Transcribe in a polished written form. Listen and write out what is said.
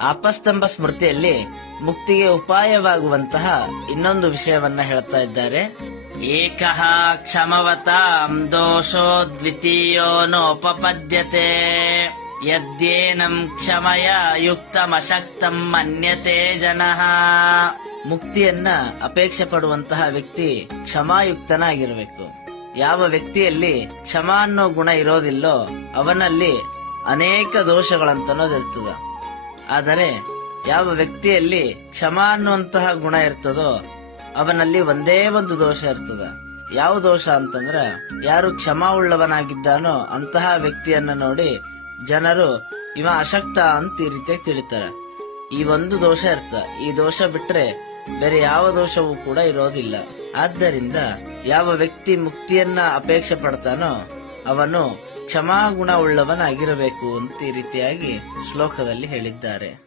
ಆಪಸ್ತಂಭ ಸ್ಮೃತಿಯಲ್ಲಿ ಮುಕ್ತಿಗೆ ಉಪಾಯವಾಗುವಂತಹ ಇನ್ನೊಂದು ವಿಷಯವನ್ನ ಹೇಳ್ತಾ ಇದ್ದಾರೆ. ಏಕಃ ಕ್ಷಮವತಾಂ ದೋಷೋ ದ್ವಿತೀಯೋ ನೋಪಪದ್ಯತೆ ಯದ್ಯೇನಂ ಕ್ಷಮಯ ಯುಕ್ತಮಶಕ್ತಂ ಮನ್ಯತೆ ಜನಃ. ಮುಕ್ತಿಯನ್ನ ಅಪೇಕ್ಷೆ ಪಡುವಂತಹ ವ್ಯಕ್ತಿ ಕ್ಷಮಾಯುಕ್ತನಾಗಿರಬೇಕು. ಯಾವ ವ್ಯಕ್ತಿಯಲ್ಲಿ ಕ್ಷಮ ಅನ್ನೋ ಗುಣ ಇರೋದಿಲ್ಲೋ ಅವನಲ್ಲಿ ಅನೇಕ ದೋಷಗಳಂತನ್ನೋದಿರ್ತದ. ಆದರೆ ಯಾವ ವ್ಯಕ್ತಿಯಲ್ಲಿ ಕ್ಷಮ ಅನ್ನುವಂತಹ ಗುಣ ಇರ್ತದೋ ಅವನಲ್ಲಿ ಒಂದೇ ಒಂದು ದೋಷ ಇರ್ತದ. ಯಾವ ದೋಷ ಅಂತಂದ್ರ, ಯಾರು ಕ್ಷಮಾ ಉಳ್ಳವನಾಗಿದ್ದಾನೋ ಅಂತಹ ವ್ಯಕ್ತಿಯನ್ನ ನೋಡಿ ಜನರು ಇವ ಅಶಕ್ತ ಅಂತ ಈ ರೀತಿಯಾಗಿ ತಿಳಿತಾರೆ. ಈ ಒಂದು ದೋಷ ಇರ್ತದ. ಈ ದೋಷ ಬಿಟ್ರೆ ಬೇರೆ ಯಾವ ದೋಷವೂ ಕೂಡ ಇರೋದಿಲ್ಲ. ಆದ್ದರಿಂದ ಯಾವ ವ್ಯಕ್ತಿ ಮುಕ್ತಿಯನ್ನ ಅಪೇಕ್ಷೆ ಪಡ್ತಾನೋ ಅವನು ಕ್ಷಮಾಗುಣ ಉಳ್ಳವನಾಗಿರಬೇಕು ಅಂತ ಈ ರೀತಿಯಾಗಿ ಶ್ಲೋಕದಲ್ಲಿ ಹೇಳಿದ್ದಾರೆ.